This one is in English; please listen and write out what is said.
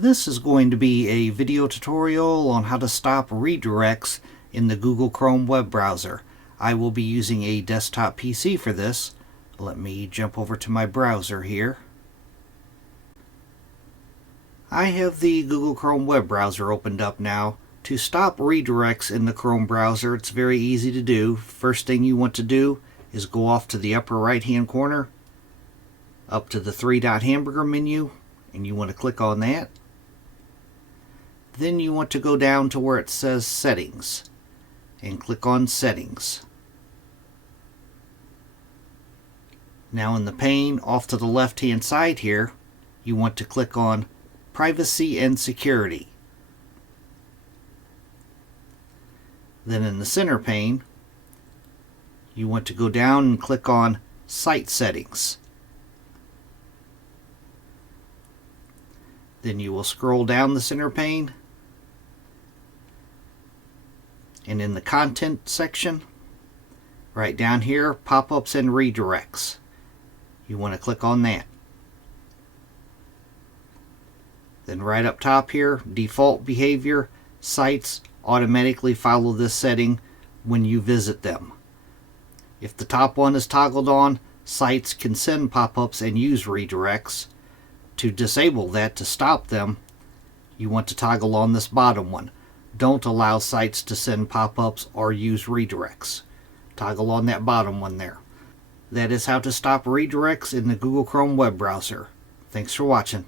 This is going to be a video tutorial on how to stop redirects in the Google Chrome web browser. I will be using a desktop PC for this. Let me jump over to my browser here. I have the Google Chrome web browser opened up now. To stop redirects in the Chrome browser, it's very easy to do. First thing you want to do is go off to the upper right hand corner, up to the three-dot hamburger menu, and you want to click on that. Then you want to go down to where it says Settings and click on Settings. Now in the pane off to the left hand side here, you want to click on Privacy and Security. Then in the center pane, you want to go down and click on Site Settings. Then you will scroll down the center pane, and in the content section, right down here, Popups and Redirects. You want to click on that. Then right up top here, default behavior, sites automatically follow this setting when you visit them. If the top one is toggled on, sites can send pop-ups and use redirects. To disable that, to stop them, you want to toggle on this bottom one. Don't allow sites to send pop-ups or use redirects. Toggle on that bottom one there. That is how to stop redirects in the Google Chrome web browser. Thanks for watching.